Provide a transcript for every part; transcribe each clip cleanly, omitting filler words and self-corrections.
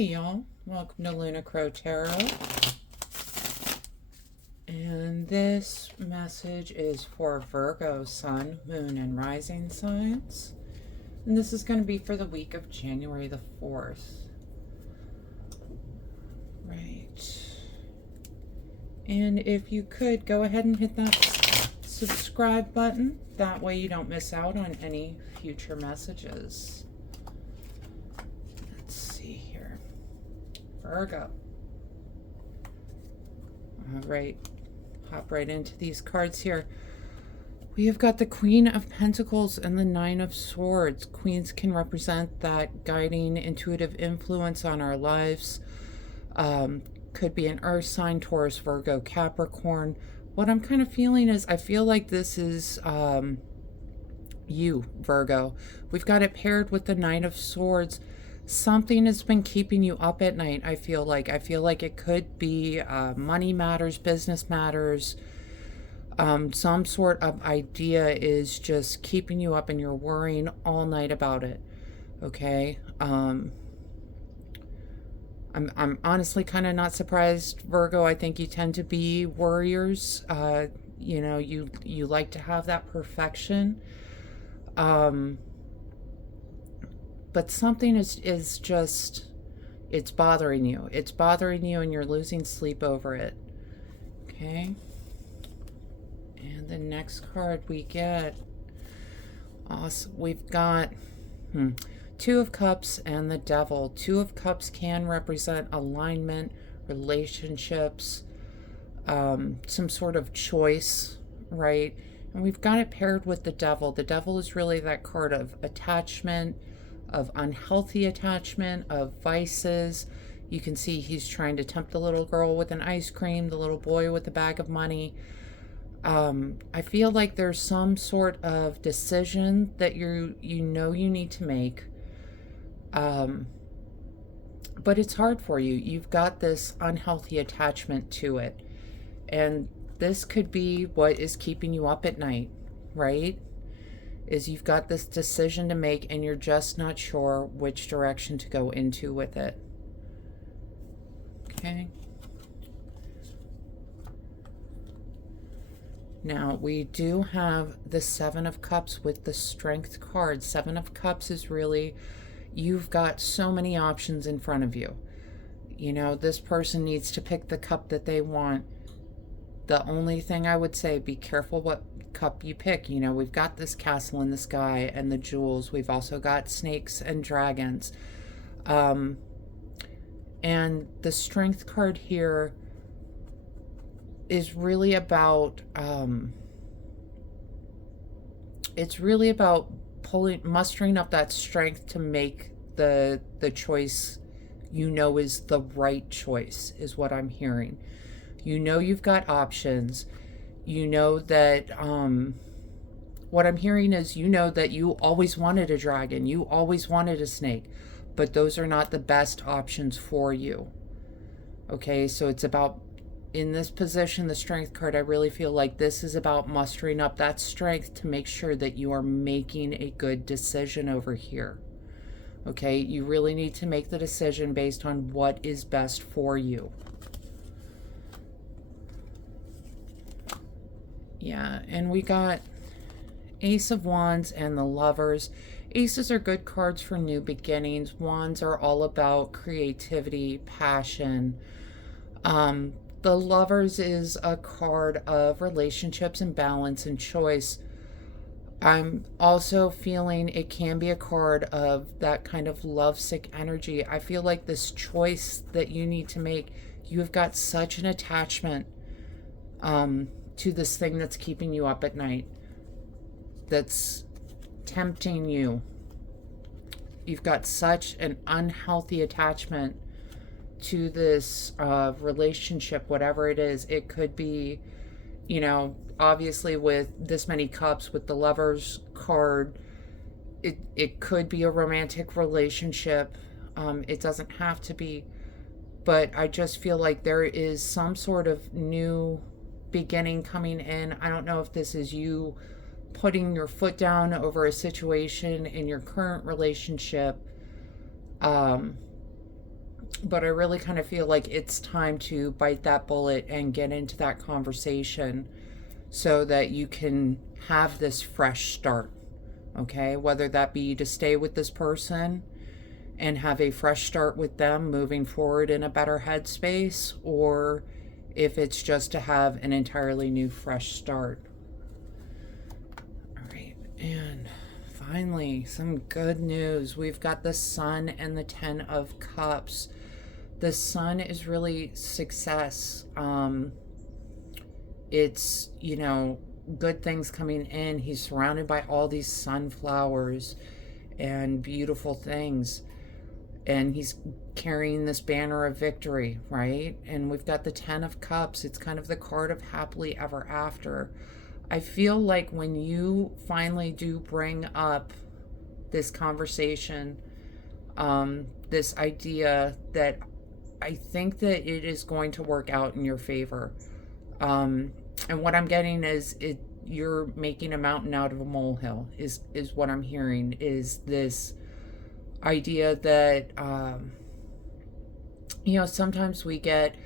Hey y'all, welcome to Luna Crow Tarot. And this message is for Virgo, Sun, Moon, and Rising signs. And this is going to be for the week of January the 4th. Right. And if you could, go ahead and hit that subscribe button. That way you don't miss out on any future messages. Let's see here. Virgo. All right. Hop right into these cards here. We have got the Queen of Pentacles and the Nine of Swords. Queens can represent that guiding, intuitive influence on our lives. Could be an earth sign, Taurus, Virgo, Capricorn. What I'm kind of feeling is I feel like this is you, Virgo. We've got it paired with the Nine of Swords. Something has been keeping you up at night, I feel like. I feel like it could be money matters, business matters. Some sort of idea is just keeping you up and you're worrying all night about it. Okay? I'm honestly kind of not surprised, Virgo. I think you tend to be worriers. You know, you like to have that perfection. But something is just, it's bothering you. It's bothering you and you're losing sleep over it. Okay? And the next card we get, awesome. We've got Two of Cups and the Devil. Two of Cups can represent alignment, relationships, some sort of choice, right? And we've got it paired with the Devil. The Devil is really that card of attachment, of unhealthy attachment, of vices. You can see he's trying to tempt the little girl with an ice cream, the little boy with a bag of money. I feel like there's some sort of decision that you know you need to make. But it's hard for you. You've got this unhealthy attachment to it. And this could be what is keeping you up at night, right? Is you've got this decision to make and you're just not sure which direction to go into with it. Okay. Now, we do have the Seven of Cups with the Strength card. Seven of Cups is really, you've got so many options in front of you. You know, this person needs to pick the cup that they want. The only thing I would say, be careful what cup you pick. You know, we've got this castle in the sky and the jewels. We've also got snakes and dragons. And the Strength card here is really about, it's really about mustering up that strength to make the choice you know is the right choice, is what I'm hearing. You know you've got options. You know that, what I'm hearing is you know that you always wanted a dragon. You always wanted a snake. But those are not the best options for you. Okay, so it's about, in this position, the Strength card, I really feel like this is about mustering up that strength to make sure that you are making a good decision over here. Okay, you really need to make the decision based on what is best for you. Yeah, and we got Ace of Wands and the Lovers. Aces are good cards for new beginnings. Wands are all about creativity, passion. The Lovers is a card of relationships and balance and choice. I'm also feeling it can be a card of that kind of lovesick energy. I feel like this choice that you need to make, you've got such an attachment to this thing that's keeping you up at night, that's tempting you. You've got such an unhealthy attachment to this relationship, whatever it is. It could be, you know, obviously with this many cups, with the Lovers card, it could be a romantic relationship. It doesn't have to be, but I just feel like there is some sort of new beginning coming in. I don't know if this is you putting your foot down over a situation in your current relationship, But I really kind of feel like it's time to bite that bullet and get into that conversation so that you can have this fresh start. Okay, whether that be to stay with this person and have a fresh start with them moving forward in a better headspace, or if it's just to have an entirely new fresh start. All right, and finally, some good news. We've got the Sun and the Ten of Cups. The Sun is really success. It's, good things coming in. He's surrounded by all these sunflowers and beautiful things. And he's carrying this banner of victory, right? And we've got the Ten of Cups. It's kind of the card of happily ever after. I feel like when you finally do bring up this conversation, this idea, that I think that it is going to work out in your favor. And what I'm getting is you're making a mountain out of a molehill is what I'm hearing, is this idea that, sometimes we get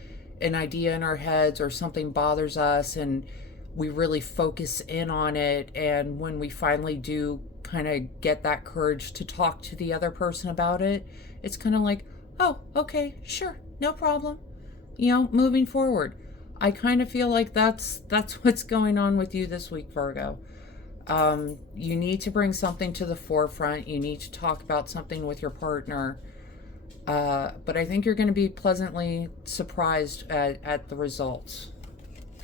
an idea in our heads or something bothers us and we really focus in on it. And when we finally do kind of get that courage to talk to the other person about it, it's kind of like, oh, okay, sure, no problem, moving forward. I kind of feel like that's what's going on with you this week, Virgo. You need to bring something to the forefront. You need to talk about something with your partner. But I think you're going to be pleasantly surprised at the results.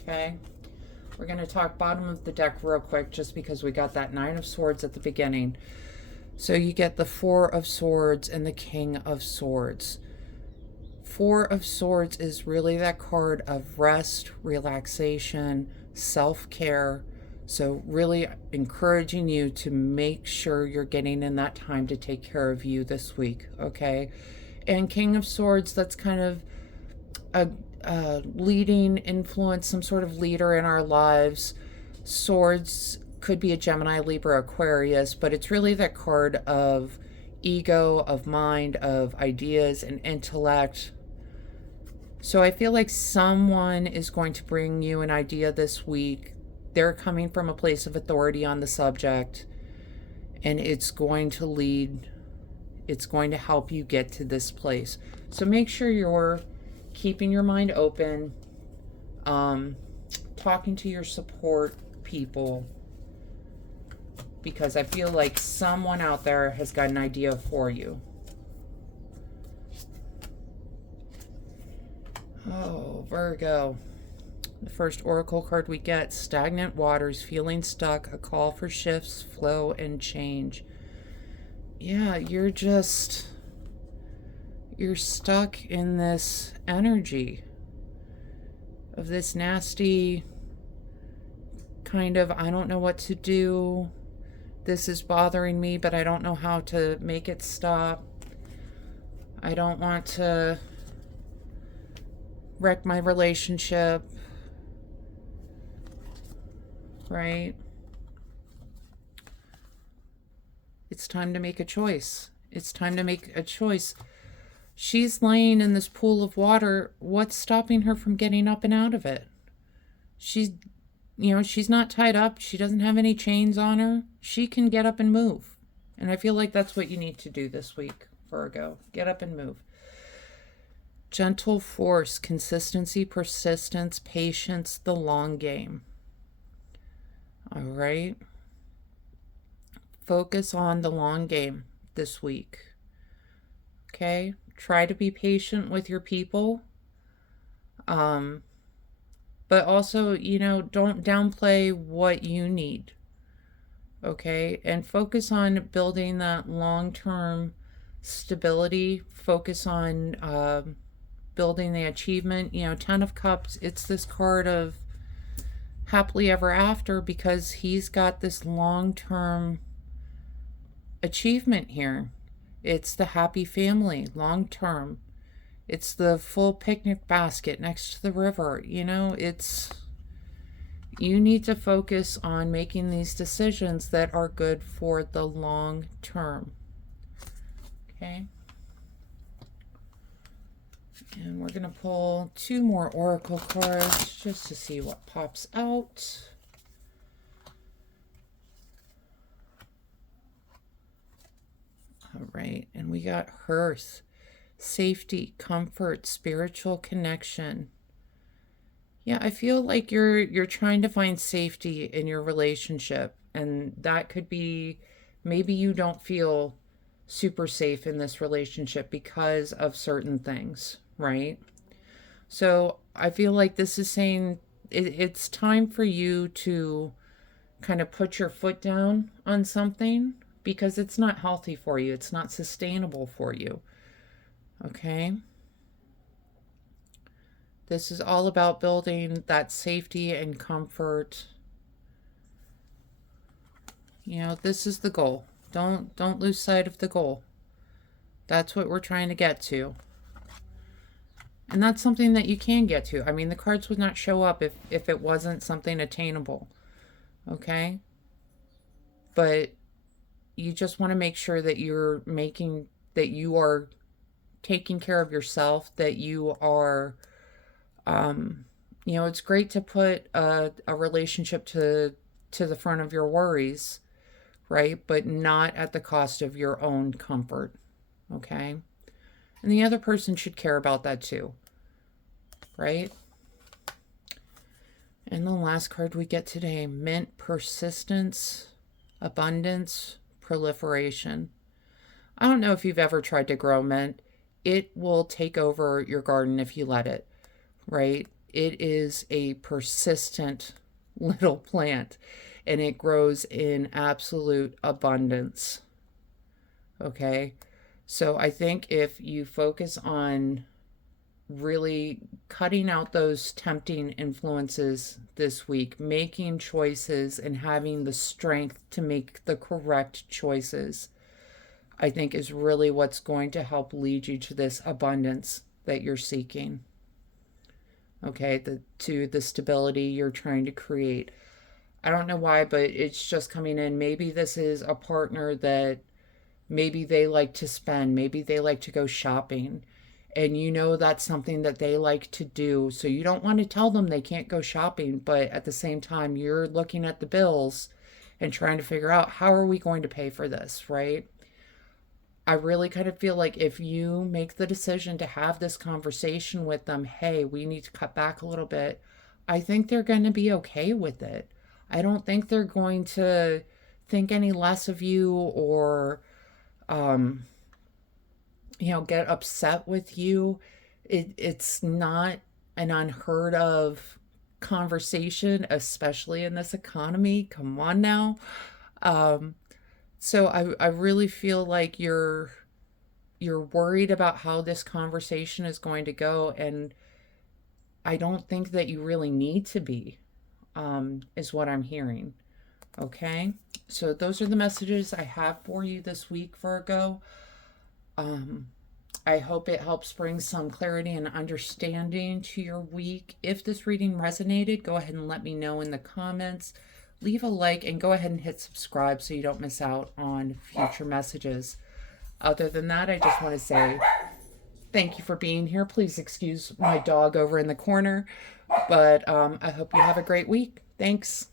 Okay? We're going to talk bottom of the deck real quick just because we got that Nine of Swords at the beginning. So you get the Four of Swords and the King of Swords. Four of Swords is really that card of rest, relaxation, self-care. So really encouraging you to make sure you're getting in that time to take care of you this week, okay? And King of Swords, that's kind of a leading influence, some sort of leader in our lives. Swords could be a Gemini, Libra, Aquarius, but it's really that card of ego, of mind, of ideas and intellect. So I feel like someone is going to bring you an idea this week. They're coming from a place of authority on the subject, and it's going to help you get to this place. So make sure you're keeping your mind open, talking to your support people, because I feel like someone out there has got an idea for you. Oh, Virgo. The first oracle card we get, stagnant waters, feeling stuck, a call for shifts, flow, and change. Yeah, you're stuck in this energy of this nasty kind of, I don't know what to do. This is bothering me, but I don't know how to make it stop. I don't want to wreck my relationship, right? It's time to make a choice. It's time to make a choice. She's laying in this pool of water. What's stopping her from getting up and out of it? She's not tied up. She doesn't have any chains on her. She can get up and move. And I feel like that's what you need to do this week, Virgo. Get up and move. Gentle force, consistency, persistence, patience, the long game. All right. Focus on the long game this week. Okay? Try to be patient with your people. But also, don't downplay what you need. Okay? And focus on building that long-term stability. Focus on building the achievement. Ten of Cups, it's this card of happily ever after because he's got this long-term achievement here. It's the happy family, long-term. It's the full picnic basket next to the river. You need to focus on making these decisions that are good for the long term. Okay? And we're going to pull 2 more oracle cards just to see what pops out. All right, and we got hearth, safety, comfort, spiritual connection. Yeah, I feel like you're trying to find safety in your relationship, and that could be maybe you don't feel super safe in this relationship because of certain things, right? So I feel like this is saying it's time for you to kind of put your foot down on something because it's not healthy for you. It's not sustainable for you. Okay? This is all about building that safety and comfort. You know, this is the goal. Don't lose sight of the goal. That's what we're trying to get to. And that's something that you can get to. I mean, the cards would not show up if it wasn't something attainable. Okay? But you just want to make sure that you are taking care of yourself, that you are, it's great to put a relationship to the front of your worries, right? But not at the cost of your own comfort, okay? And the other person should care about that too, right? And the last card we get today, mint, persistence, abundance, proliferation. I don't know if you've ever tried to grow mint. It will take over your garden if you let it, right? It is a persistent little plant, and it grows in absolute abundance, okay? So I think if you focus on really cutting out those tempting influences this week, making choices and having the strength to make the correct choices, I think is really what's going to help lead you to this abundance that you're seeking. Okay, to the stability you're trying to create. I don't know why, but it's just coming in. Maybe this is a partner that maybe they like to spend, maybe they like to go shopping, and you know that's something that they like to do. So you don't want to tell them they can't go shopping, but at the same time, you're looking at the bills and trying to figure out how are we going to pay for this, right? I really kind of feel like if you make the decision to have this conversation with them, hey, we need to cut back a little bit, I think they're going to be okay with it. I don't think they're going to think any less of you or, get upset with you. It's not an unheard of conversation, especially in this economy. Come on now. So I really feel like you're worried about how this conversation is going to go, and I don't think that you really need to be, is what I'm hearing. Okay? So those are the messages I have for you this week, Virgo. I hope it helps bring some clarity and understanding to your week. If this reading resonated, go ahead and let me know in the comments. Leave a like and go ahead and hit subscribe so you don't miss out on future messages. Other than that, I just want to say thank you for being here. Please excuse my dog over in the corner, but I hope you have a great week. Thanks.